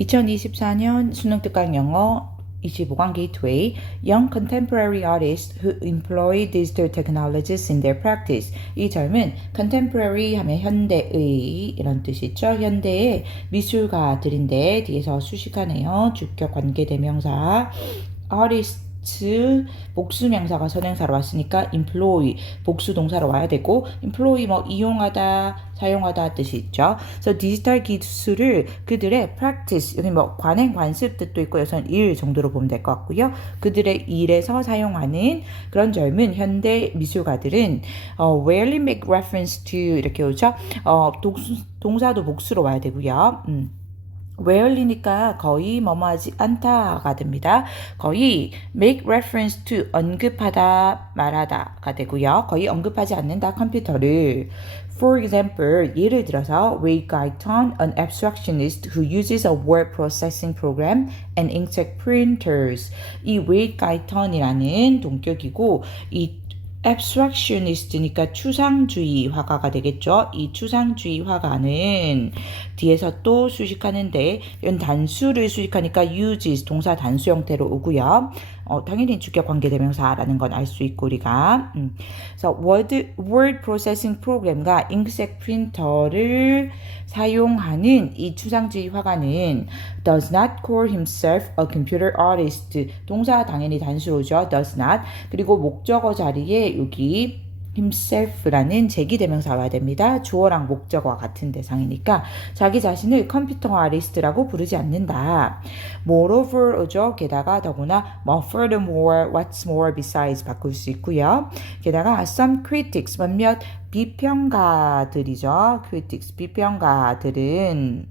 2024년 수능 특강 영어 25강 게이트웨이 Young Contemporary Artists Who Employ Digital Technologies in Their Practice. 이 젊은 contemporary 하면 현대의 이런 뜻이죠. 현대의 미술가들인데 뒤에서 수식하네요. 주격 관계대명사 artist 복수명사가 선행사로 왔으니까 employ 복수동사로 와야 되고 employ 뭐 이용하다 사용하다 뜻이 있죠. 그래서 디지털 기술을 그들의 practice 여기 뭐 관행 관습 뜻도 있고 여기서는 일 정도로 보면 될 것 같고요. 그들의 일에서 사용하는 그런 젊은 현대 미술가들은 rarely make reference to 이렇게 오죠. 동사도 복수로 와야 되고요. rarely니까 거의 뭐뭐하지 않다가 됩니다. 거의 make reference to 언급하다 말하다가 되고요. 거의 언급하지 않는다 컴퓨터를. For example, 예를 들어서 Wade Guyton, an abstractionist who uses a word processing program and inkjet printers. 이 Wade Guyton이라는 동격이고 이 abstractionist니까 추상주의 화가가 되겠죠. 이 추상주의 화가는 뒤에서 또 수식하는데 이런 단수를 수식하니까 uses 동사 단수 형태로 오고요. 당연히 주격 관계대명사라는 건 알 수 있고 우리가 그래서 word processing 프로그램과 잉크색 프린터를 사용하는 이 추상주의 화가는 does not call himself a computer artist. 동사 당연히 단수로죠. does not. 그리고 목적어 자리에 여기 himself라는 제기대명사 와야 됩니다. 주어랑 목적어와 같은 대상이니까 자기 자신을 컴퓨터 아리스트라고 부르지 않는다. Moreover죠. 게다가 더구나 뭐 furthermore, what's more, besides 바꿀 수 있고요. 게다가 some critics 몇몇 비평가들이죠. critics 비평가들은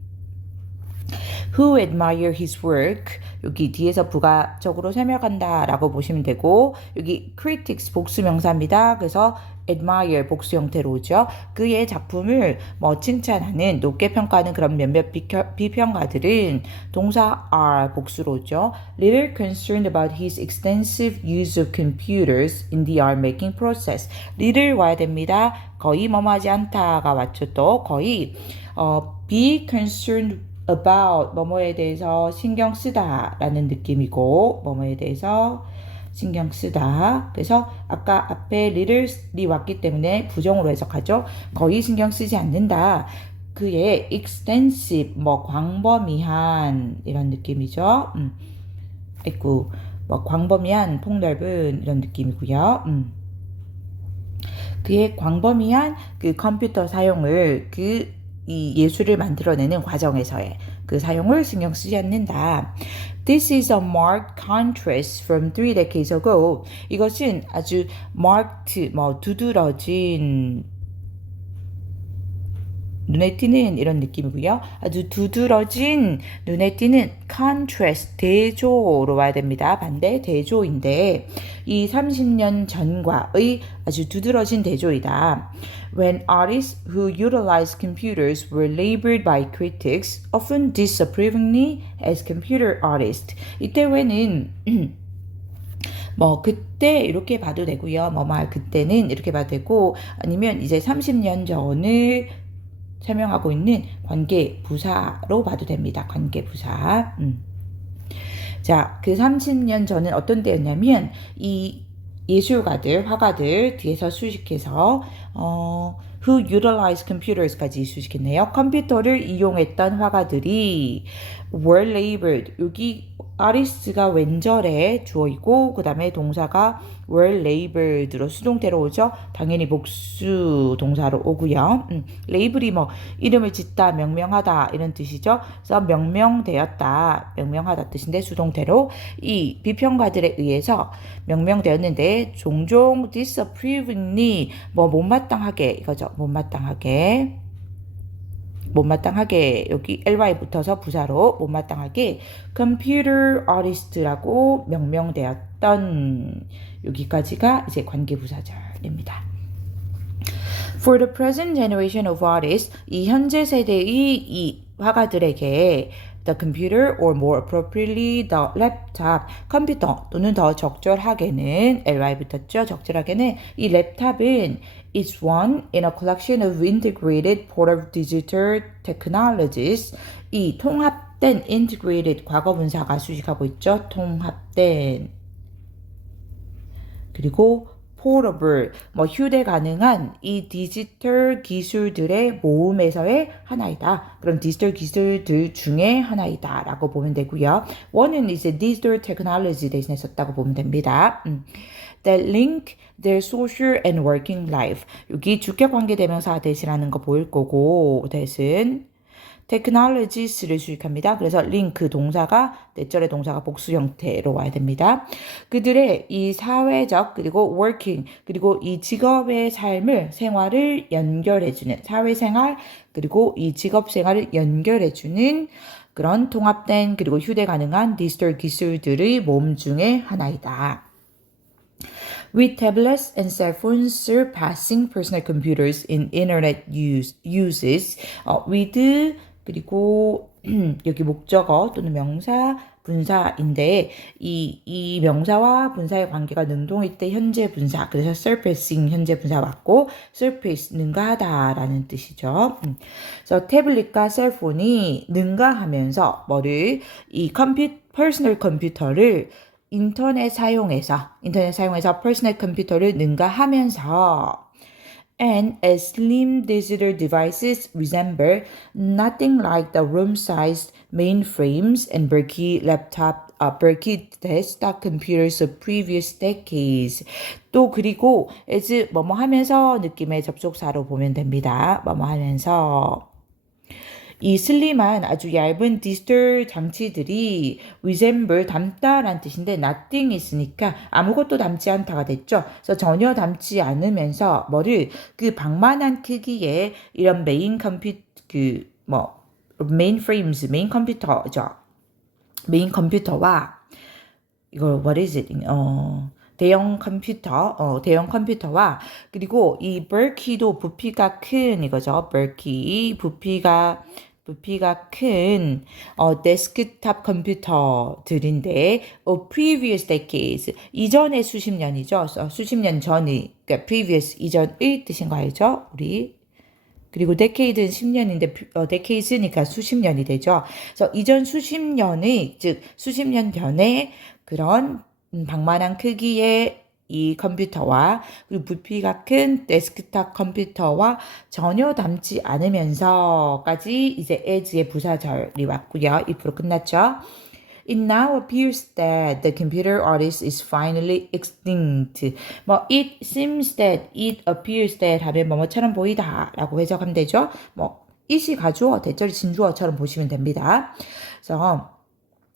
who admire his work 여기 뒤에서 부가적으로 설명한다 라고 보시면 되고 여기 critics 복수명사입니다. 그래서 admire 복수 형태로 오죠. 그의 작품을 뭐 칭찬하는 높게 평가하는 그런 몇몇 비평가들은 동사 are 복수로 오죠. Little concerned about his extensive use of computers in the art making process. little 와야 됩니다. 거의 뭐뭐하지 않다가 왔죠. 또 거의 be concerned about 뭐뭐에 대해서 신경 쓰다 라는 느낌이고 뭐뭐에 대해서 신경 쓰다. 그래서 아까 앞에 little이 왔기 때문에 부정으로 해석하죠. 거의 신경 쓰지 않는다. 그의 extensive 뭐 광범위한 이런 느낌이죠. 아이고 뭐 광범위한 폭넓은 이런 느낌이고요. 그의 광범위한 그 컴퓨터 사용을 이 예술을 만들어내는 과정에서의 그 사용을 신경 쓰지 않는다. This is a marked contrast from 3 decades ago. 이것은 아주 marked, 두드러진 눈에 띄는 이런 느낌이고요. 아주 두드러진 눈에 띄는 contrast, 대조로 와야 됩니다. 반대 대조인데 이 30년 전과의 아주 두드러진 대조이다. When artists who utilize computers were labeled by critics, often disapprovingly as computer artists. 이때 왜는 그때 이렇게 봐도 되고요. 그때는 이렇게 봐도 되고 아니면 이제 30년 전을 설명하고 있는 관계부사로 봐도 됩니다. 관계부사. 자, 그 30년 전은 어떤 때였냐면 이 예술가들, 화가들 뒤에서 수식해서 who utilize computers까지 수식했네요. 컴퓨터를 이용했던 화가들이 were labeled. 여기 artist가 왼절에 주어이고 그 다음에 동사가 were labeled로 수동태로 오죠. 당연히 복수 동사로 오고요. label이 이름을 짓다, 명명하다 이런 뜻이죠. 그래서 명명되었다, 명명하다 뜻인데 수동태로 이 비평가들에 의해서 명명되었는데 종종 disapprovingly 못마땅하게 이거죠. 못마땅하게 여기 ly 붙어서 부사로 못마땅하게 computer artist라고 명명되었던 여기까지가 이제 관계부사절입니다. For the present generation of artists, 이 현재 세대의 이 화가들에게 the computer or more appropriately the laptop, 컴퓨터 또는 더 적절하게는 ly 붙었죠. 적절하게는 이 랩탑은 is one in a collection of integrated portable digital technologies. 이 통합 통합된 integrated 과거분사가 수식하고 있죠. 통합된. 그리고 portable, 휴대 가능한 이 디지털 기술들의 모음에서의 하나이다. 그럼 디지털 기술들 중에 하나이다 라고 보면 되고요. 원은 이제 디지털 테크놀로지 대신에 썼다고 보면 됩니다. That link their social and working life. 여기 주격 관계대명사 대신하는 거 보일 거고 대신 technologies를 수식합니다. 그래서 link 동사가 내절의 동사가 복수 형태로 와야 됩니다. 그들의 이 사회적 그리고 working 그리고 이 직업의 삶을 생활을 연결해주는 사회생활 그리고 이 직업생활을 연결해주는 그런 통합된 그리고 휴대 가능한 디지털 기술들의 몸 중에 하나이다. With tablets and cell phones surpassing personal computers in internet uses, with 그리고 여기 목적어 또는 명사, 분사인데 이 명사와 분사의 관계가 능동일 때 현재 분사, 그래서 surpassing 현재 분사 맞고 surpass 능가하다라는 뜻이죠. 그래서 태블릿과 셀폰이 능가하면서 뭐를 이 퍼스널 컴퓨터를 인터넷 사용해서 퍼스널 컴퓨터를 능가하면서 and as slim digital devices resemble nothing like the room-sized mainframes and bulky desktop computers of previous decades. 또 그리고 as 뭐뭐 하면서 느낌의 접속사로 보면 됩니다. 뭐뭐 하면서 이 슬림한 아주 얇은 디지털 장치들이 resemble 닮다라는 뜻인데 nothing 있으니까 아무것도 닮지 않다가 됐죠. 그래서 전혀 닮지 않으면서 뭐를 그 방만한 크기의 이런 메인 컴퓨터죠. 메인 컴퓨터와 이거 what is it? 대형 컴퓨터와 그리고 이 bulky도 부피가 큰 이거죠. bulky 부피가 큰 데스크탑 컴퓨터들인데 previous decades 이전의 수십 년이죠. 수십 년 전이 그러니까 previous 이전의 뜻인 거 알죠? 우리 그리고 decade는 10년인데 decades니까 수십 년이 되죠. 그래서 이전 수십 년의 즉 수십 년 전에 그런 방만한 크기의 이 컴퓨터와 그리고 부피가 큰 데스크탑 컴퓨터와 전혀 닮지 않으면서까지 이제 as의 부사절이 왔고요. 1% 끝났죠. It now appears that the computer artist is finally extinct. it seems that, it appears that 하면 뭐뭐처럼 보이다 라고 해석하면 되죠. it이 가주어, 대절이 진주어처럼 보시면 됩니다. 그래서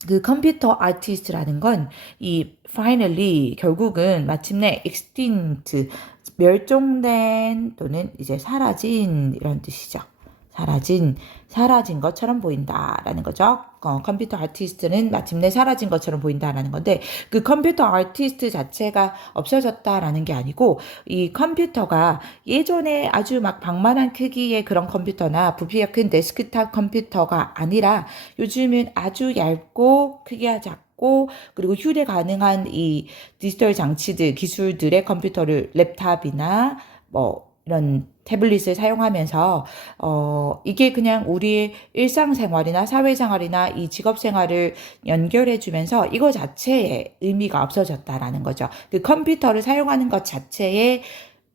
그 컴퓨터 아티스트라는 건 이 finally 결국은 마침내 extinct 멸종된 또는 이제 사라진 이런 뜻이죠. 사라진 것처럼 보인다라는 거죠. 컴퓨터 아티스트는 마침내 사라진 것처럼 보인다라는 건데 그 컴퓨터 아티스트 자체가 없어졌다라는 게 아니고 이 컴퓨터가 예전에 아주 막 방만한 크기의 그런 컴퓨터나 부피가 큰 데스크탑 컴퓨터가 아니라 요즘은 아주 얇고 크기가 작고 그리고 휴대 가능한 이 디지털 장치들 기술들의 컴퓨터를 랩탑이나 이런 태블릿을 사용하면서 이게 그냥 우리의 일상생활이나 사회생활이나 이 직업생활을 연결해주면서 이거 자체의 의미가 없어졌다라는 거죠. 그 컴퓨터를 사용하는 것 자체에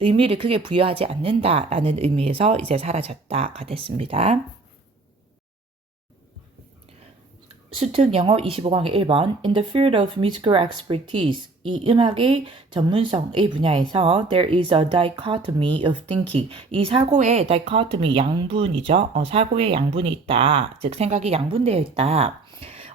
의미를 크게 부여하지 않는다라는 의미에서 이제 사라졌다가 됐습니다. 수특 영어 25강의 1번 In the field of musical expertise 이 음악의 전문성의 분야에서 there is a dichotomy of thinking 이 사고의 dichotomy 양분이죠. 사고의 양분이 있다. 즉 생각이 양분되어 있다.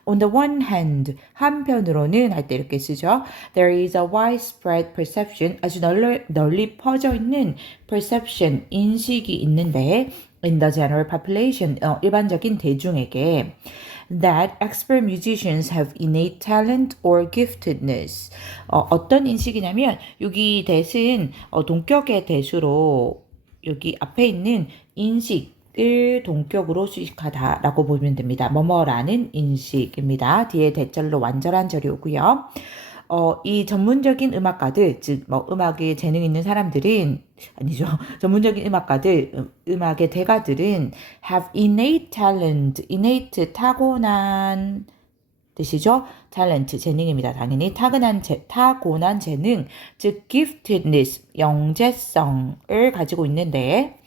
On the one hand, 한편으로는 할 때 이렇게 쓰죠. There is a widespread perception 아주 널리 퍼져 있는 perception 인식이 있는데 in the general population 일반적인 대중에게 that expert musicians have innate talent or giftedness. 어떤 인식이냐면 여기 대신 동격의 대수로 여기 앞에 있는 인식을 동격으로 수식하다라고 보면 됩니다. 뭐뭐라는 인식입니다. 뒤에 대절로 완전한 절이 오고요. 이 전문적인 음악가들, 즉, 뭐, 음악에 재능 있는 사람들은, 아니죠. 전문적인 음악가들, 음악의 대가들은 have innate talent, innate, 타고난 뜻이죠. talent, 재능입니다. 당연히 타고난 재능, 즉, giftedness, 영재성을 가지고 있는데,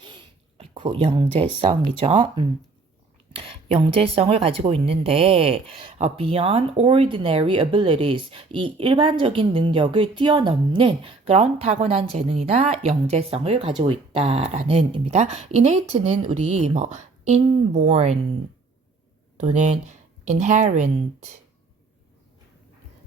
영재성이죠. 영재성을 가지고 있는데 beyond ordinary abilities 이 일반적인 능력을 뛰어넘는 그런 타고난 재능이나 영재성을 가지고 있다라는 입니다. innate는 우리 뭐 inborn 또는 inherent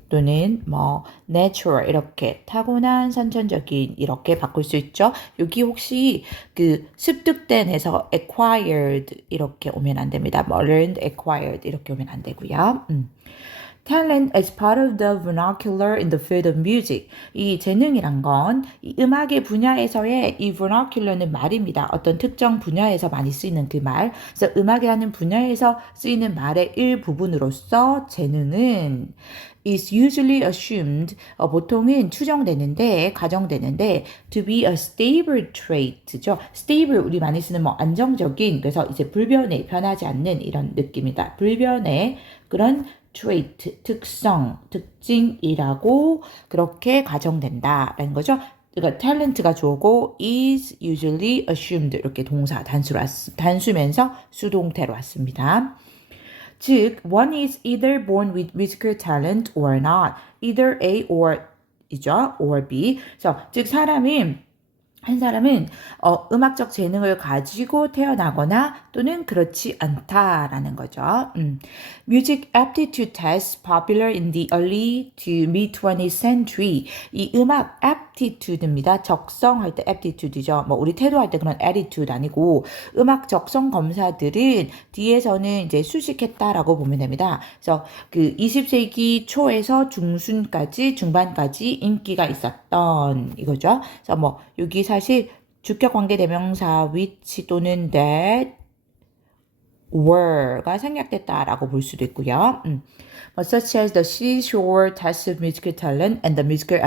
또는 뭐 natural 이렇게 타고난 선천적인 이렇게 바꿀 수 있죠. 여기 혹시 그 습득된에서 acquired 이렇게 오면 안 됩니다. 뭐 learned, acquired 이렇게 오면 안 되고요. Talent is part of the vernacular in the field of music. 이 재능이란 건 이 음악의 분야에서의 이 vernacular는 말입니다. 어떤 특정 분야에서 많이 쓰이는 그 말. 그래서 음악이라는 분야에서 쓰이는 말의 일부분으로서 재능은 is usually assumed 보통은 추정되는데 가정되는데 to be a stable trait죠. stable 우리 많이 쓰는 뭐 안정적인 그래서 이제 불변해 변하지 않는 이런 느낌이다. 불변의 그런 trait 특성 특징이라고 그렇게 가정된다라는 거죠. 그러니까 talent가 주어고 is usually assumed 이렇게 동사 단수면서 수동태로 왔습니다. 즉, one is either born with musical talent or not. either A or 이죠. or B. 그래서 즉 한 사람은 음악적 재능을 가지고 태어나거나 또는 그렇지 않다라는 거죠. Music aptitude tests popular in the early to mid 20th century. 이 음악 aptitude입니다. 적성할 때 aptitude이죠. 뭐 우리 태도할 때 그런 attitude 아니고 음악 적성 검사들은 뒤에서는 이제 수식했다라고 보면 됩니다. 그래서 그 20세기 초에서 중반까지 인기가 있었던 이거죠. 그래서 뭐 여기 사실 주격 관계 대명사 which 또는 that were가 생략됐다라고 볼 수도 있고요. Such as the seashore test of musical talent and the musical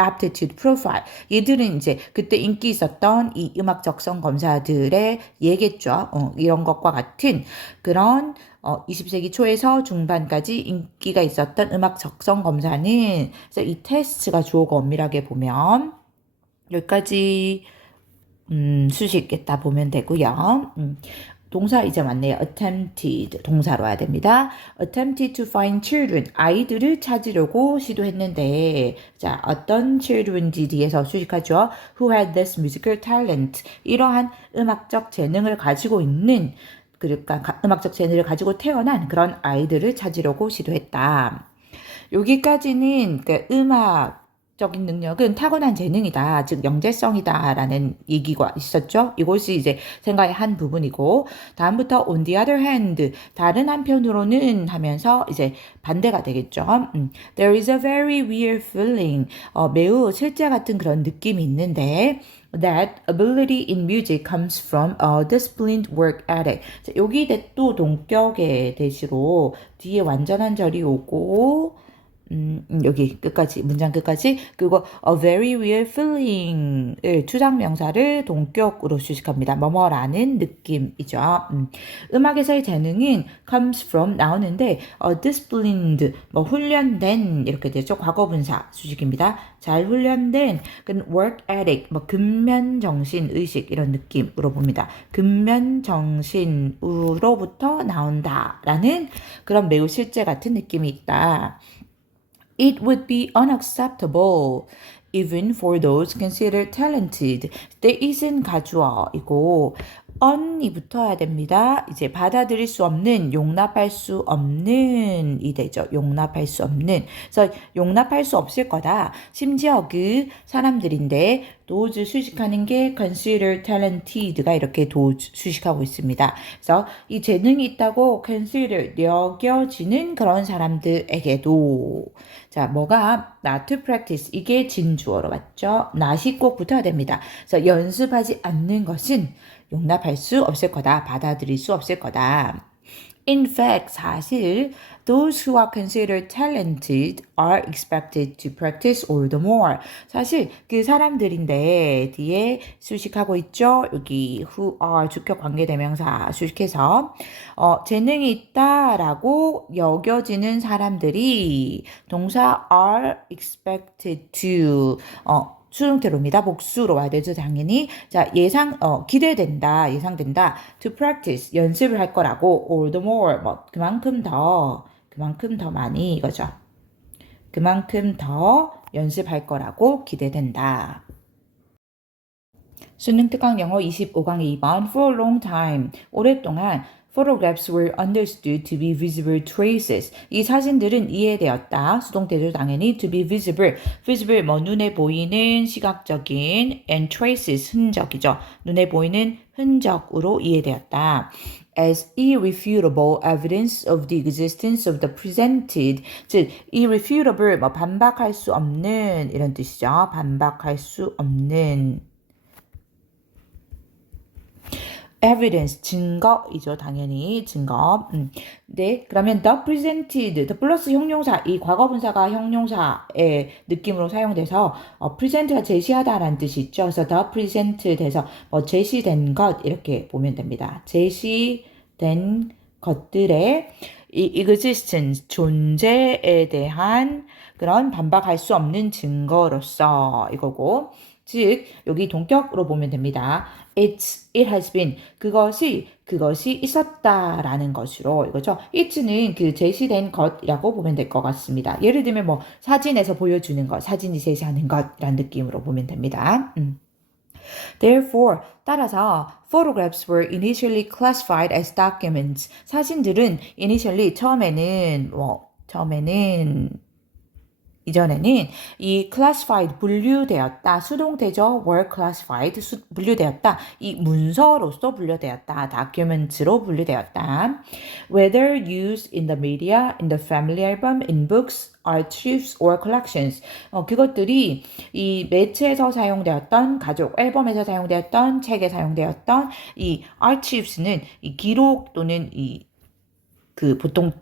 aptitude profile. 얘들은 이제 그때 인기 있었던 이 음악 적성 검사들의 얘겠죠. 이런 것과 같은 그런 20세기 초에서 중반까지 인기가 있었던 음악 적성 검사는 그래서 이 테스트가 주어가 엄밀하게 보면 여기까지 수식했다 보면 되고요. 동사 이제 왔네요. attempted 동사로 와야 됩니다. attempted to find children 아이들을 찾으려고 시도했는데 자 어떤 children지 뒤에서 수식하죠. who had this musical talent 이러한 음악적 재능을 가지고 있는 그러니까 음악적 재능을 가지고 태어난 그런 아이들을 찾으려고 시도했다. 여기까지는 그 음악적인 능력은 타고난 재능이다. 즉 영재성이다라는 얘기가 있었죠. 이것이 이제 생각의 한 부분이고 다음부터 on the other hand 다른 한편으로는 하면서 이제 반대가 되겠죠. There is a very weird feeling 매우 실제 같은 그런 느낌이 있는데 that ability in music comes from a disciplined work ethic. 자, 여기 또 동격의 대시로 뒤에 완전한 절이 오고 여기 끝까지 문장 끝까지 그리고 a very weird feeling을 추상명사를 동격으로 수식합니다. 뭐뭐라는 느낌이죠. 음악에서의 재능은 comes from 나오는데 disciplined 뭐 훈련된 이렇게 되죠. 과거분사 수식입니다. 잘 훈련된 work ethic 뭐 근면정신 의식 이런 느낌으로 봅니다. 근면정신으로부터 나온다라는 그런 매우 실제 같은 느낌이 있다. It would be unacceptable even for those considered talented. There isn't 가주어이고 on이 붙어야 됩니다. 이제 받아들일 수 없는, 용납할 수 없는 이 되죠. 용납할 수 없는. 그래서 용납할 수 없을 거다. 심지어 그 사람들인데 those 수식하는 게 considered talented가 이렇게 수식하고 있습니다. 그래서 이 재능이 있다고 consider 여겨지는 그런 사람들에게도 자 뭐가 not to practice 이게 진주어로 맞죠? not이 꼭 붙어야 됩니다. 그래서 연습하지 않는 것은 용납할 수 없을 거다. 받아들일 수 없을 거다. In fact, 사실 those who are considered talented are expected to practice all the more. 사실 그 사람들인데 뒤에 수식하고 있죠. 여기 who are 주격 관계대명사 수식해서 재능이 있다라고 여겨지는 사람들이 동사 are expected to 수동태로입니다. 복수로 와야 되죠, 당연히. 자, 기대된다, 예상된다. To practice, 연습을 할 거라고. All the more, 그만큼 더 많이 이거죠. 그만큼 더 연습할 거라고 기대된다. 수능 특강 영어 25강 2번 For a long time, 오랫동안 Photographs were understood to be visible traces. 이 사진들은 이해되었다. 수동태도 당연히 to be visible. visible 눈에 보이는 시각적인 and traces 흔적이죠. 눈에 보이는 흔적으로 이해되었다. As irrefutable evidence of the existence of the presented. 즉 irrefutable 반박할 수 없는 이런 뜻이죠. 반박할 수 없는 evidence, 증거이죠. 당연히 증거. 네, 그러면 the presented, the 플러스 형용사, 이 과거분사가 형용사의 느낌으로 사용돼서 present가 제시하다라는 뜻이 있죠. 그래서 the present 돼서 제시된 것 이렇게 보면 됩니다. 제시된 것들의 이 existence, 존재에 대한 그런 반박할 수 없는 증거로서 이거고 즉 여기 동격으로 보면 됩니다. it has been 그것이 있었다라는 것으로 이거죠. it는 그 제시된 것이라고 보면 될 것 같습니다. 예를 들면 사진에서 보여주는 것, 사진이 제시하는 것이라는 느낌으로 보면 됩니다. Therefore, 따라서 photographs were initially classified as documents. 사진들은 initially 이전에는 이 classified 분류되었다. 수동태죠. were classified 분류되었다. 이 문서로서 분류되었다. documents로 분류되었다. Whether used in the media, in the family album, in books, archives or collections. 그것들이 이 매체에서 사용되었던 가족 앨범에서 사용되었던 책에 사용되었던 이 archives는 이 기록 또는 보통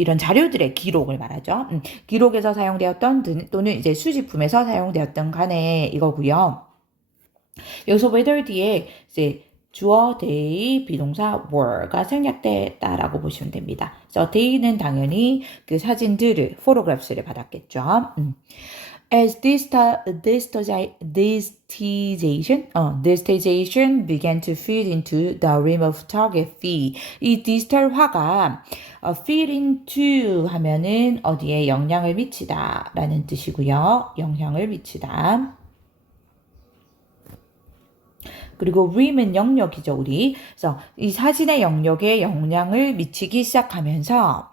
이런 자료들의 기록을 말하죠. 기록에서 사용되었던 또는 이제 수집품에서 사용되었던 간에 이거고요. 여기서 whether 뒤에 이제 주어 they 비동사 were가 생략됐다라고 보시면 됩니다. 그래서 they는 당연히 그 사진들을 photographs를 받았겠죠. As digitization began to feed into the realm of photography. 이 디지털화가 feed into 하면은 어디에 영향을 미치다 라는 뜻이고요. 영향을 미치다. 그리고 realm은 영역이죠, 우리. 그래서 이 사진의 영역에 영향을 미치기 시작하면서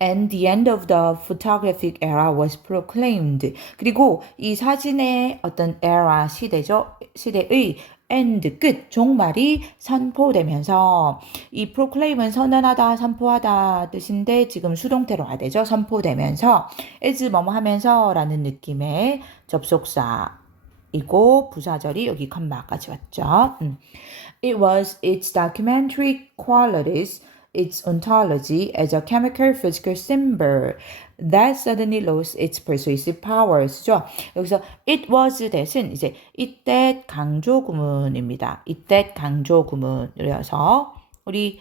and the end of the photographic era was proclaimed. 그리고 이 사진의 어떤 era 시대의 end 끝 종말이 선포되면서 이 proclaim은 선언하다, 선포하다 뜻인데 지금 수동태로 와야 되죠. 선포되면서 as 뭐뭐 하면서라는 느낌의 접속사 이고 부사절이 여기 컴마까지 왔죠. It was its documentary qualities, its ontology as a chemical physical symbol that suddenly lost its persuasive powers죠. 여기서 it was that은 이제 it that 강조 구문입니다. it that 강조 구문이어서 우리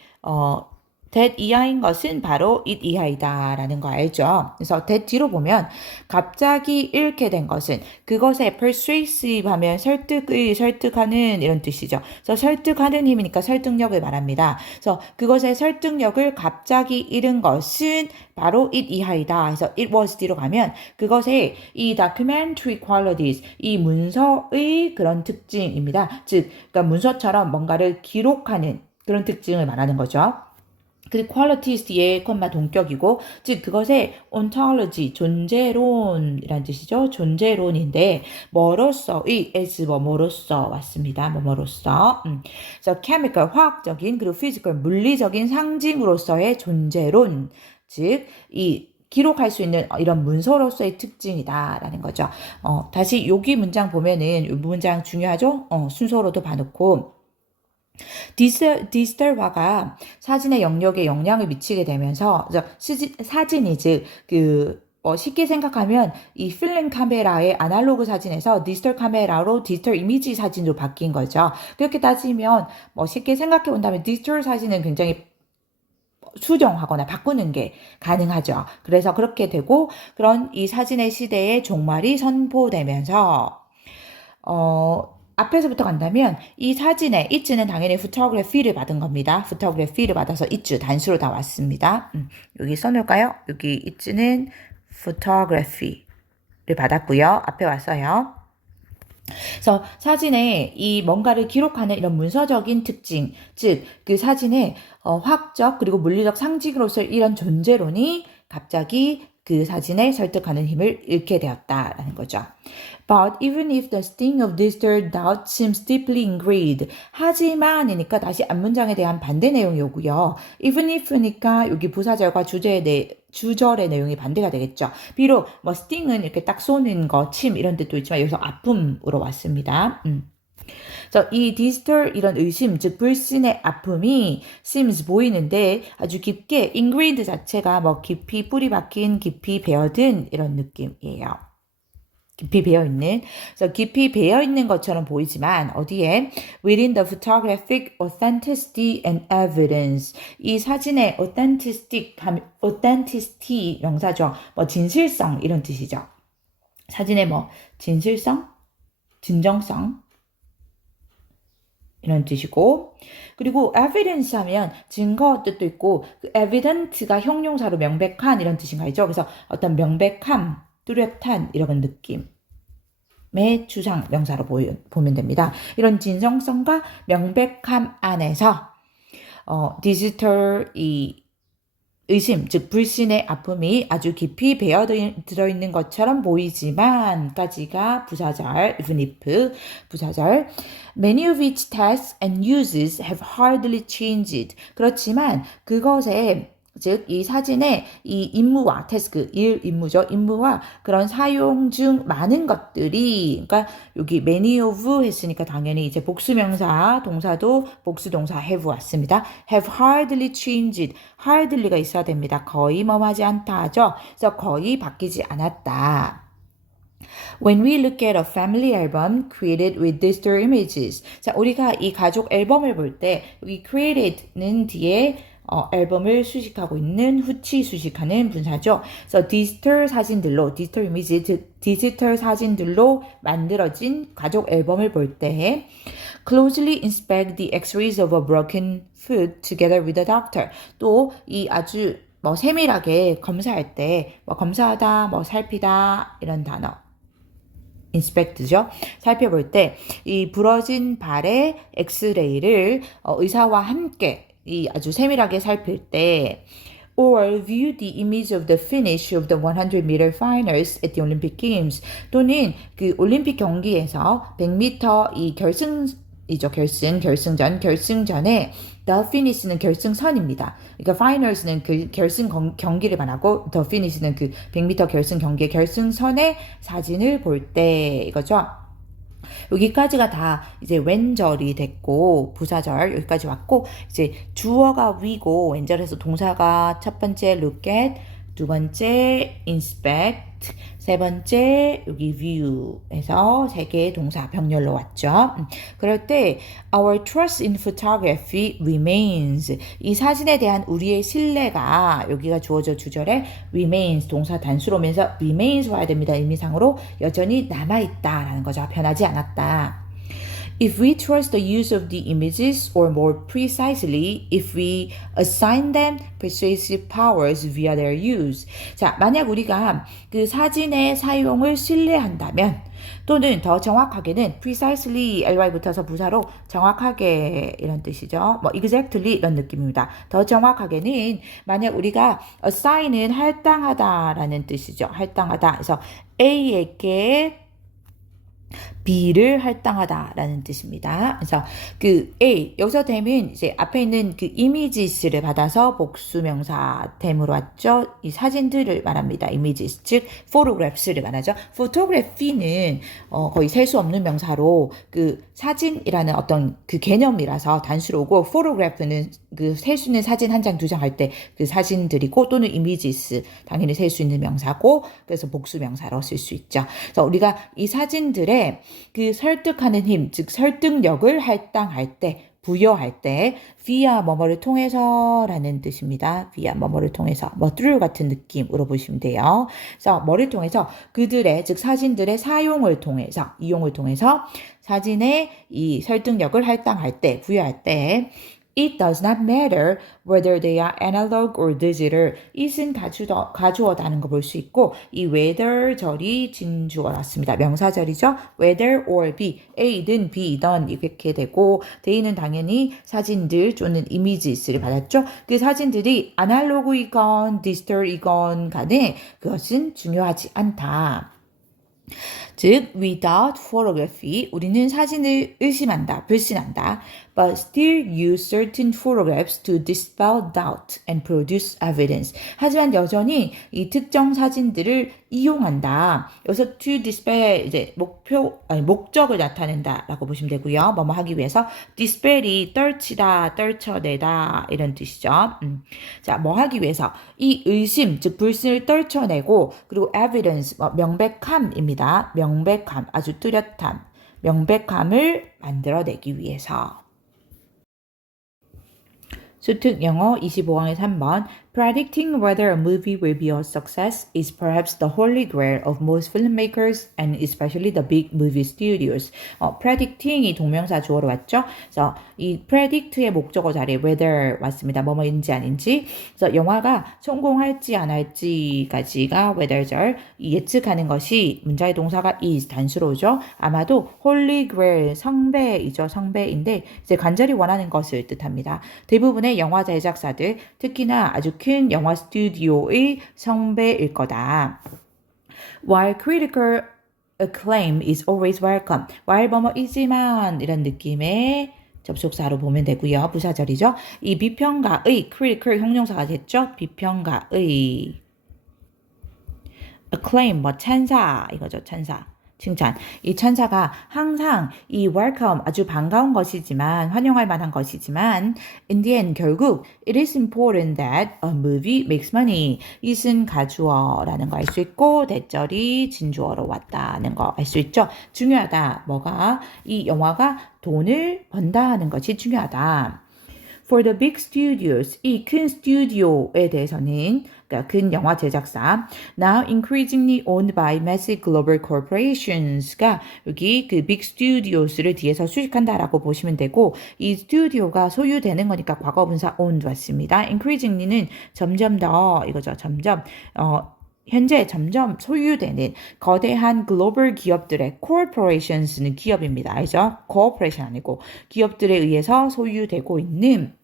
that 이하인 것은 바로 it 이하이다라는 거 알죠? 그래서 that 뒤로 보면 갑자기 잃게 된 것은 그것에 persuasive 하면 설득하는 이런 뜻이죠. 그래서 설득하는 힘이니까 설득력을 말합니다. 그래서 그것의 설득력을 갑자기 잃은 것은 바로 it 이하이다. 그래서 it was 뒤로 가면 그것의 이 documentary qualities, 이 문서의 그런 특징입니다. 즉, 그러니까 문서처럼 뭔가를 기록하는 그런 특징을 말하는 거죠. 그 qualities 뒤에 콤마 동격이고 즉 그것의 ontology 존재론이란 뜻이죠. 존재론인데 뭐로서 이 as 뭐로서 왔습니다. 뭐로서 그래서 chemical 화학적인 그리고 physical 물리적인 상징으로서의 존재론 즉 이 기록할 수 있는 이런 문서로서의 특징이다라는 거죠. 다시 여기 문장 보면은 이 문장 중요하죠. 순서로도 봐놓고 디지털화가 사진의 영역에 영향을 미치게 되면서 사진이 쉽게 생각하면 이 필름 카메라의 아날로그 사진에서 디지털 카메라로 디지털 이미지 사진으로 바뀐 거죠. 그렇게 따지면 쉽게 생각해 본다면 디지털 사진은 굉장히 수정하거나 바꾸는 게 가능하죠. 그래서 그렇게 되고 그런 이 사진의 시대의 종말이 선포되면서 앞에서부터 간다면 이 사진의 it는 당연히 photography를 받은 겁니다. photography를 받아서 it 단수로 다 왔습니다. 여기 써놓을까요? 여기 it는 photography를 받았고요. 앞에 왔어요. 그래서 사진에 이 뭔가를 기록하는 이런 문서적인 특징, 즉 그 사진의 화학적 그리고 물리적 상징으로서 이런 존재론이 갑자기 그 사진에 설득하는 힘을 잃게 되었다라는 거죠. But even if the sting of disturbed doubt seems deeply ingrained, 하지만이니까 다시 앞문장에 대한 반대 내용이 오고요. Even if니까 여기 부사절과 주절의 내용이 반대가 되겠죠. 비록 sting은 이렇게 딱 쏘는 거, 침 이런 뜻도 있지만 여기서 아픔으로 왔습니다. 그래서 이 디지털 이런 의심, 즉 불신의 아픔이 seems 보이는데 아주 깊게 ingrained 자체가 깊이 뿌리 박힌, 깊이 배어든 이런 느낌이에요. 깊이 배어있는. 그래서 깊이 배어있는 것처럼 보이지만 어디에? Within the photographic authenticity and evidence. 이 사진의 authenticity 명사죠. 진실성 이런 뜻이죠. 사진의 진실성, 진정성 이런 뜻이고 그리고 evidence 하면 증거 뜻도 있고 그 evident가 형용사로 명백한 이런 뜻인가요? 그래서 어떤 명백함, 뚜렷한 이런 느낌의 추상 명사로 보면 됩니다. 이런 진정성과 명백함 안에서 디지털 의심, 즉 불신의 아픔이 아주 깊이 배어들어있는 것처럼 보이지만 까지가 부사절, even if 부사절. Many of its tasks and uses have hardly changed. 그렇지만 그것의 즉 이 사진의 이 임무와 태스크, 임무죠. 임무와 그런 사용 중 많은 것들이 그러니까 여기 many of 했으니까 당연히 이제 복수명사 동사도 복수동사 have 왔습니다. have hardly changed. hardly가 있어야 됩니다. 거의 뭐하지 않다 하죠. 그래서 거의 바뀌지 않았다. When we look at a family album created with digital images. 자, 우리가 이 가족 앨범을 볼 때 여기 created는 뒤에 앨범을 수식하고 있는 후치 수식하는 분사죠. 그래서 디지털 사진들로 디지털 이미지 디지털 사진들로 만들어진 가족 앨범을 볼 때 closely inspect the x-rays of a broken foot together with a doctor. 또 이 아주 세밀하게 검사할 때 검사하다, 살피다 이런 단어. 인스펙트죠. 살펴볼 때 이 부러진 발의 엑스레이를 의사와 함께 이 아주 세밀하게 살필 때 or view the image of the finish of the 100-meter finals at the Olympic Games 또는 그 올림픽 경기에서 100m 이 결승전에 the finish는 결승선입니다. 그러니까 finals는 그 결승 경기를 말하고 the finish는 그 100m 결승 경기의 결승선의 사진을 볼 때 이거죠. 여기까지가 다 이제 왼절이 됐고 부사절 여기까지 왔고 이제 주어가 we고 왼절에서 동사가 첫 번째 look at 두 번째 inspect 세 번째 여기 view에서 세 개의 동사 병렬로 왔죠. 그럴 때 our trust in photography remains 이 사진에 대한 우리의 신뢰가 여기가 주어져 주절에 remains 동사 단수로 오면서 remains 와야 됩니다. 의미상으로 여전히 남아있다라는 거죠. 변하지 않았다. If we trust the use of the images, or more precisely, if we assign them persuasive powers via their use. 자, 만약 우리가 그 사진의 사용을 신뢰한다면, 또는 더 정확하게는 precisely ly 붙어서 부사로 정확하게 이런 뜻이죠. exactly 이런 느낌입니다. 더 정확하게는 만약 우리가 assign은 할당하다라는 뜻이죠. 할당하다. 그래서 A에게 B를 할당하다라는 뜻입니다. 그래서 그 A 여기서 됨은 이제 앞에 있는 그 images를 받아서 복수명사 됨으로 왔죠. 이 사진들을 말합니다. images 즉 photographs를 말하죠. photography는 거의 셀 수 없는 명사로 그 사진이라는 어떤 그 개념이라서 단수로 오고 photograph는 그 셀 수 있는 사진 한 장, 두 장 할 때 그 사진들이고 또는 images 당연히 셀 수 있는 명사고 그래서 복수명사로 쓸 수 있죠. 그래서 우리가 이 사진들의 그 설득하는 힘, 즉 설득력을 할당할 때, 부여할 때 via 뭐뭐를 통해서라는 뜻입니다. via 뭐뭐를 통해서, 뭐 through 같은 느낌으로 보시면 돼요. 그래서 뭐를 통해서 그들의, 즉 사진들의 사용을 통해서, 이용을 통해서 사진의 이 설득력을 할당할 때, 부여할 때 It does not matter whether they are analog or digital. it은 가주어다는 거 볼 수 있고 이 whether 절이 진주어 같습니다. 명사절이죠. whether or be, A든 B든 이렇게 되고 they는 당연히 사진들 또는 images를 받았죠. 그 사진들이 아날로그이건 디지털이건 간에 그것은 중요하지 않다. 즉, without photography, 우리는 사진을 의심한다, 불신한다. But still use certain photographs to dispel doubt and produce evidence. 하지만 여전히 이 특정 사진들을 이용한다. 여기서 to dispel 이제 목적을 나타낸다라고 보시면 되고요. 뭐뭐 하기 위해서 dispel이 떨치다, 떨쳐내다 이런 뜻이죠. 자, 뭐 하기 위해서 이 의심, 즉 불신을 떨쳐내고 그리고 evidence, 명백함입니다. 명백함, 아주 뚜렷함, 명백함을 만들어내기 위해서. 수특 영어 25강의 3번 Predicting whether a movie will be a success is perhaps the holy grail of most filmmakers and especially the big movie studios. predicting이 동명사 주어로 왔죠. 그래서 이 predict의 목적어 자리에 whether 왔습니다. 뭐뭐인지 아닌지. 그래서 영화가 성공할지 안 할지까지가 whether절. 예측하는 것이 문자의 동사가 is 단수로 오죠. 아마도 holy grail 성배이죠. 성배인데 이제 간절히 원하는 것을 뜻합니다. 대부분의 영화 제작사들 특히나 아주 큰 영화 스튜디오의 성배일 거다. While critical acclaim is always welcome. while 뭐뭐이지만 이런 느낌의 접속사로 보면 되고요. 부사절이죠. 이 비평가의 critical 형용사가 됐죠. 비평가의 acclaim 뭐 찬사 이거죠. 찬사. 칭찬. 이 찬사가 항상 이 welcome 아주 반가운 것이지만 환영할 만한 것이지만 in the end 결국 it is important that a movie makes money. it은 가주어라는 거 알 수 있고 대절이 진주어로 왔다는 거 알 수 있죠. 중요하다. 뭐가 이 영화가 돈을 번다 하는 것이 중요하다. For the big studios, 이 큰 스튜디오에 대해서는 그러니까 큰 영화 제작사 now increasingly owned by massive global corporations가 여기 그 big studios를 뒤에서 수식한다라고 보시면 되고 이 스튜디오가 소유되는 거니까 과거분사 owned 왔습니다. increasingly는 점점 더 이거죠. 점점 현재 점점 소유되는 거대한 글로벌 기업들의 corporations는 기업입니다. 알죠? corporation 아니고 기업들에 의해서 소유되고 있는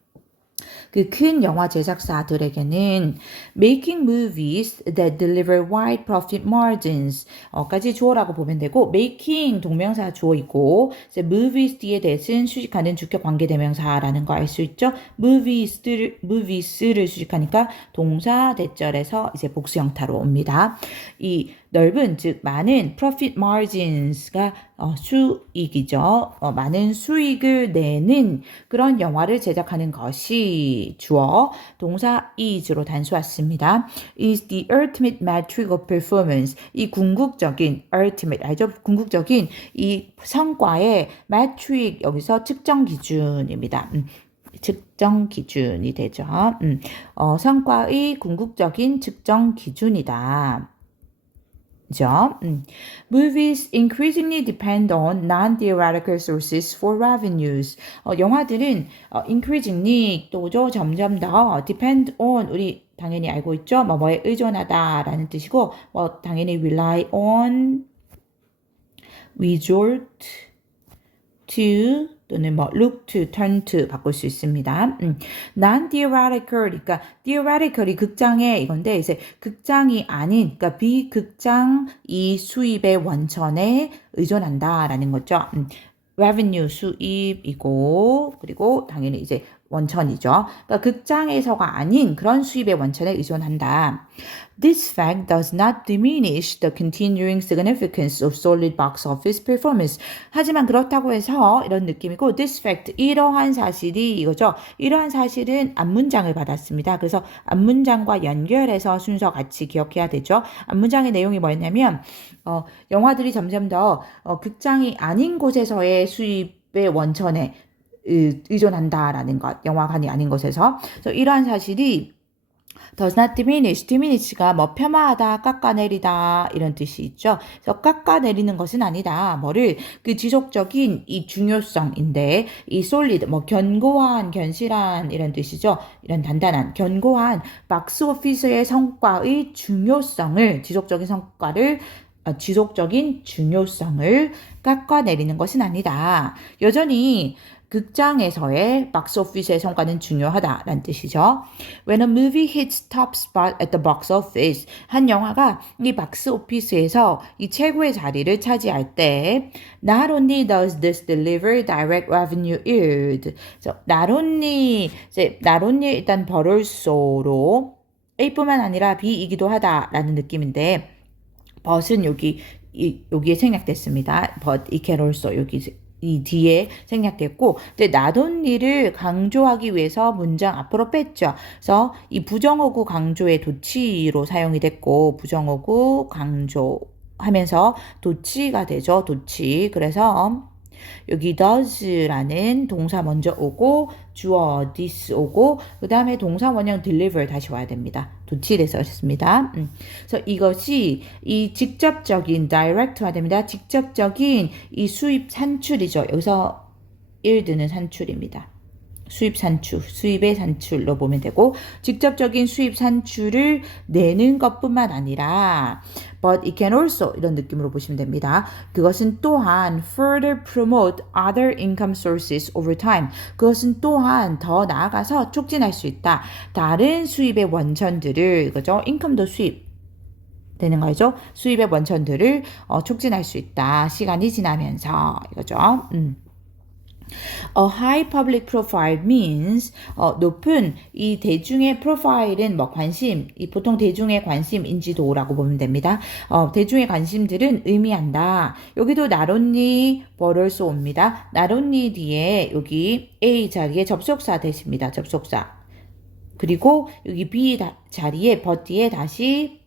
그 큰 영화 제작사들에게는 making movies that deliver wide profit margins 까지 주어라고 보면 되고 making 동명사 주어이고 movies 뒤에 대신 수식하는 주격 관계대명사라는 거 알 수 있죠. movies를 수식하니까 동사 대절에서 이제 복수 형태로 옵니다. 이 넓은 즉 많은 profit margins가 수익이죠. 많은 수익을 내는 그런 영화를 제작하는 것이 주어 동사 is로 단수 왔습니다. is the ultimate metric of performance. 이 궁극적인 ultimate 알죠? 궁극적인 이 성과의 metric 여기서 측정 기준입니다. 측정 기준이 되죠. 성과의 궁극적인 측정 기준이다. 그죠? Movies increasingly depend on non-theoretical sources for revenues. 영화들은 increasingly 또죠 점점 더 depend on 우리 당연히 알고 있죠. 뭐뭐에 의존하다라는 뜻이고 당연히 rely on, resort to 또는 뭐 look to, turn to 바꿀 수 있습니다. non-theoretical, 그러니까 theoretically 극장의 이건데 이제 극장이 아닌, 그러니까 비극장 이 수입의 원천에 의존한다라는 거죠. revenue 수입이고 그리고 당연히 이제 원천이죠. 그러니까 극장에서가 아닌 그런 수입의 원천에 의존한다. This fact does not diminish the continuing significance of solid box office performance. 하지만 그렇다고 해서 이런 느낌이고 this fact, 이러한 사실이 이거죠. 이러한 사실은 앞문장을 받았습니다. 그래서 앞문장과 연결해서 순서 같이 기억해야 되죠. 앞문장의 내용이 뭐였냐면 영화들이 점점 더 극장이 아닌 곳에서의 수입의 원천에 의존한다라는 것, 영화관이 아닌 곳에서. 그래서 이러한 사실이 does not diminish, diminish가 뭐 폄하하다, 깎아내리다 이런 뜻이 있죠. 그래서 깎아내리는 것은 아니다. 뭐를 그 지속적인 이 중요성인데 이 solid, 뭐 견고한, 견실한 이런 뜻이죠. 이런 단단한, 견고한 박스오피스의 성과의 중요성을, 지속적인 성과를 지속적인 중요성을 깎아내리는 것은 아니다. 여전히 극장에서의 박스오피스의 성과는 중요하다라는 뜻이죠. When a movie hits top spot at the box office, 한 영화가 이 박스오피스에서 이 최고의 자리를 차지할 때 not only does this deliver direct revenue yield, not only 일단 벌을소로 A뿐만 아니라 B이기도 하다라는 느낌인데 but은 여기에 생략됐습니다. but it can also 여기 이 뒤에 생략됐고, 근데 not only를 강조하기 위해서 문장 앞으로 뺐죠. 그래서 이 부정어구 강조의 도치로 사용이 됐고, 부정어구 강조하면서 도치가 되죠. 도치. 그래서 여기 does라는 동사 먼저 오고 주어 this 오고 그 다음에 동사 원형 deliver 다시 와야 됩니다. 도치돼서 했습니다. 그래서 이것이 이 직접적인 direct화 됩니다. 직접적인 이 수입 산출이죠. 여기서 yield는 산출입니다. 수입 산출, 수입의 산출로 보면 되고 직접적인 수입 산출을 내는 것뿐만 아니라 but it can also 이런 느낌으로 보시면 됩니다. 그것은 또한 further promote other income sources over time. 그것은 또한 더 나아가서 촉진할 수 있다. 다른 수입의 원천들을 그죠? 인컴도 수입 되는 거죠. 수입의 원천들을 촉진할 수 있다. 시간이 지나면서 이거죠. A high public profile means 높은 이 대중의 프로파일은 뭐 관심, 이 보통 대중의 관심 인지도라고 보면 됩니다. 대중의 관심들은 의미한다. 여기도 not only but also 옵니다. not only 뒤에 여기 A 자리에 접속사 대십니다. 접속사. 그리고 여기 B 자리에 but 뒤에 다시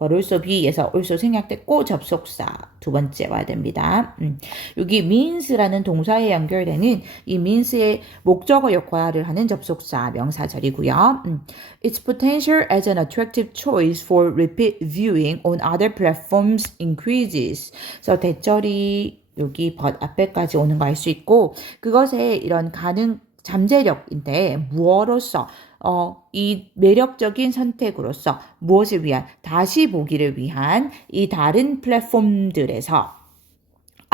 but also B에서 also 생략됐고 접속사 두 번째 와야 됩니다. 여기 means라는 동사에 연결되는 이 means의 목적어 역할을 하는 접속사 명사절이고요. Its potential as an attractive choice for repeat viewing on other platforms increases. 그래서 대절이 여기 but 앞에까지 오는 거 알 수 있고 그것의 이런 잠재력인데 무엇으로서 이 매력적인 선택으로서 무엇을 위한 다시 보기를 위한 이 다른 플랫폼들에서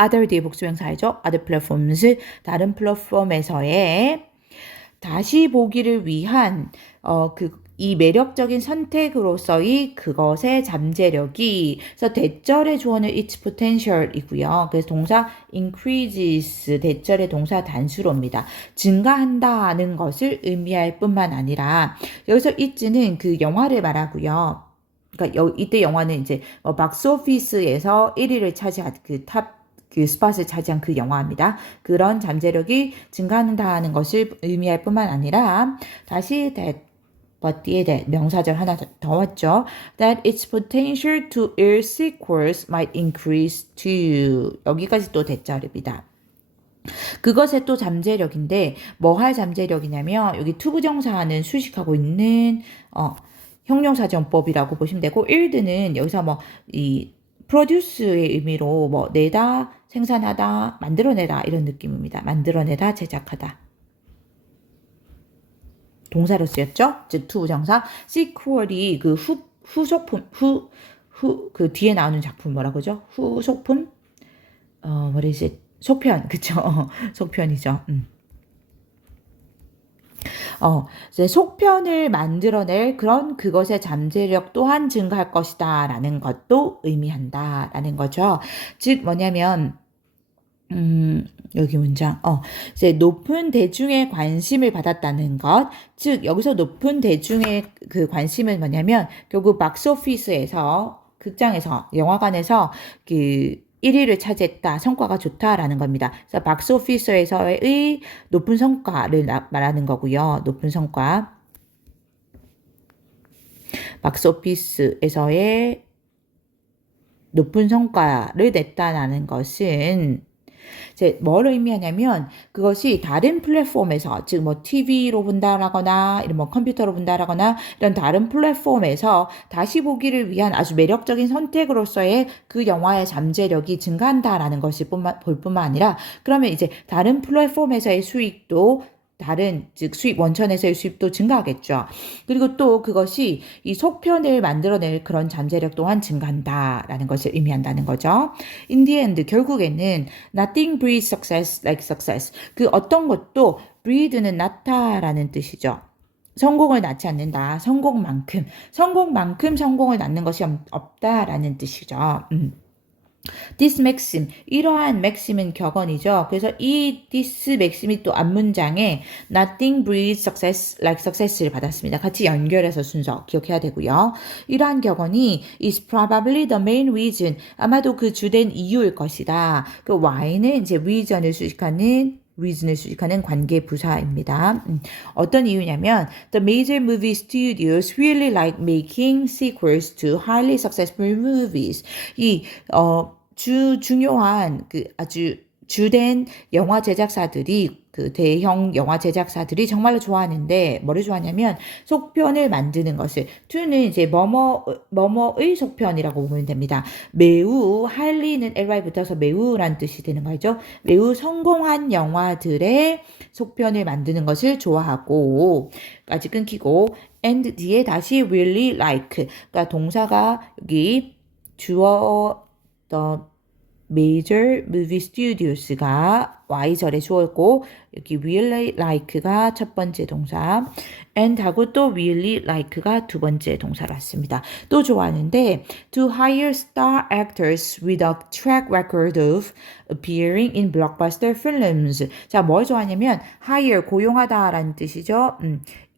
other 뒤에 복수명사이죠. other platforms 다른 플랫폼에서의 다시 보기를 위한 이 매력적인 선택으로서의 그것의 잠재력이 그래서 대절의 주어는 its potential이고요. 그래서 동사 increases 대절의 동사 단수로입니다. 증가한다는 것을 의미할 뿐만 아니라 여기서 it는 그 영화를 말하고요. 그러니까 이때 영화는 이제 박스오피스에서 1위를 차지한 그 스팟을 차지한 그 영화입니다. 그런 잠재력이 증가한다는 것을 의미할 뿐만 아니라 다시 but 뒤에 명사절 하나 더 왔죠. That its potential to earn sequels might increase too. 여기까지 또 대절입니다. 그것의 또 잠재력인데 뭐 할 잠재력이냐면 여기 투부정사는 수식하고 있는 형용사정법이라고 보시면 되고 yield는 여기서 뭐 이 produce의 의미로 뭐 내다, 생산하다, 만들어내다 이런 느낌입니다. 만들어내다, 제작하다. 동사로 쓰였죠? 즉 투부정사. sequel이 그 후속품 그 뒤에 나오는 작품 뭐라고 그러죠? 후속품 what is it? 속편, 그쵸? 속편이죠. 이제 속편을 만들어낼 그런 그것의 잠재력 또한 증가할 것이다 라는 것도 의미한다 라는 거죠. 즉 뭐냐면 여기 문장, 이제 높은 대중의 관심을 받았다는 것. 즉, 여기서 높은 대중의 그 관심은 뭐냐면, 결국 박스오피스에서, 극장에서, 영화관에서 그 1위를 차지했다, 성과가 좋다라는 겁니다. 그래서 박스오피스에서의 높은 성과를 말하는 거고요. 높은 성과. 박스오피스에서의 높은 성과를 냈다라는 것은 이제 뭘 의미하냐면 그것이 다른 플랫폼에서 즉 뭐 TV로 본다라거나 이런 뭐 컴퓨터로 본다라거나 이런 다른 플랫폼에서 다시 보기를 위한 아주 매력적인 선택으로서의 그 영화의 잠재력이 증가한다라는 것을 볼 뿐만 아니라 그러면 이제 다른 플랫폼에서의 수익도 다른 즉 수입 원천에서의 수입도 증가하겠죠. 그리고 또 그것이 이 속편을 만들어낼 그런 잠재력 또한 증가한다라는 것을 의미한다는 거죠. In the end 결국에는 nothing breeds success like success. 그 어떤 것도 breed는 낳다라는 뜻이죠. 성공을 낳지 않는다. 성공만큼 성공을 낳는 것이 없다라는 뜻이죠. This maxim, 이러한 maxim은 격언이죠. 그래서 이 this maxim이 또 앞문장에 nothing breeds success like success를 받았습니다. 같이 연결해서 순서 기억해야 되고요. 이러한 격언이 is probably the main reason, 아마도 그 주된 이유일 것이다. 그 why는 이제 reason을 수식하는 관계 부사입니다. 어떤 이유냐면 the major movie studios really like making sequels to highly successful movies. 중요한 그 아주 주된 영화 제작사들이 그 대형 영화 제작사들이 정말로 좋아하는데 뭐를 좋아하냐면 속편을 만드는 것을 to는 이제 뭐뭐의 속편이라고 보면 됩니다. 매우 highly는 ly 붙어서 매우란 뜻이 되는 거죠. 매우 성공한 영화들의 속편을 만드는 것을 좋아하고 까지 끊기고 and 뒤에 다시 really like 그러니까 동사가 여기 주어 the major movie studios가 Y절에 주어있고 여기 really like가 첫 번째 동사 and 하고 또 really like가 두 번째 동사로 왔습니다. 또 좋아하는데 to hire star actors with a track record of appearing in blockbuster films. 자, 뭘 좋아하냐면 hire 고용하다라는 뜻이죠.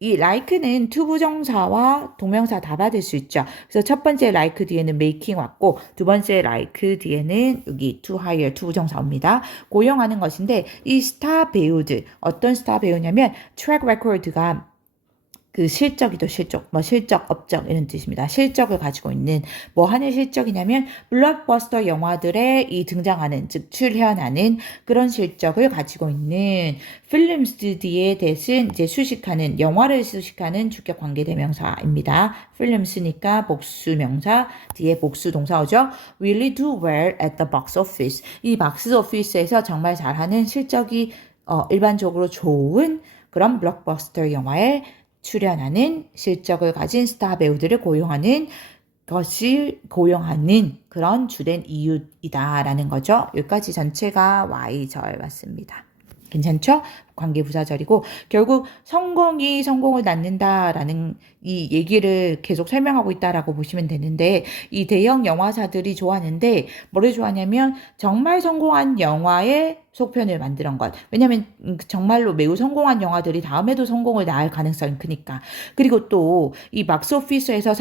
이 like는 투부정사와 동명사 다 받을 수 있죠. 그래서 첫 번째 like 뒤에는 making 왔고 두 번째 like 뒤에는 여기 to hire 투부정사 옵니다. 고용하는 것인데 이 스타 배우들 어떤 스타 배우냐면 track record가 그 실적이도 실적, 실적, 업적 이런 뜻입니다. 실적을 가지고 있는 뭐 하는 실적이냐면 블록버스터 영화들에 이 등장하는 즉 출연하는 그런 실적을 가지고 있는 필름 스튜디오에 대신 이제 수식하는 영화를 수식하는 주격 관계 대명사입니다. 필름 쓰니까 복수명사 뒤에 복수 동사 오죠. Really do well at the box office. 이 박스 오피스에서 정말 잘하는 실적이 일반적으로 좋은 그런 블록버스터 영화에 출연하는 실적을 가진 스타 배우들을 고용하는 그런 주된 이유이다라는 거죠. 여기까지 전체가 Y절 맞습니다. 괜찮죠? 관계부사절이고 결국 성공이 성공을 낳는다라는 이 얘기를 계속 설명하고 있다라고 보시면 되는데 이 대형 영화사들이 좋아하는데 뭐를 좋아하냐면 정말 성공한 영화의 속편을 만드는 것. 왜냐하면 정말로 매우 성공한 영화들이 다음에도 성공을 낳을 가능성이 크니까. 그리고 또 이 박스오피스에서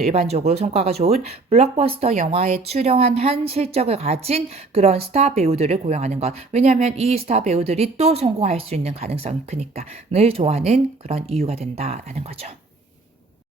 일반적으로 성과가 좋은 블록버스터 영화에 출연한 한 실적을 가진 그런 스타 배우들을 고용하는 것. 왜냐하면 이 스타 배우들이 또 성공할 수 있는 가능성이 크니까 늘 좋아하는 그런 이유가 된다라는 거죠.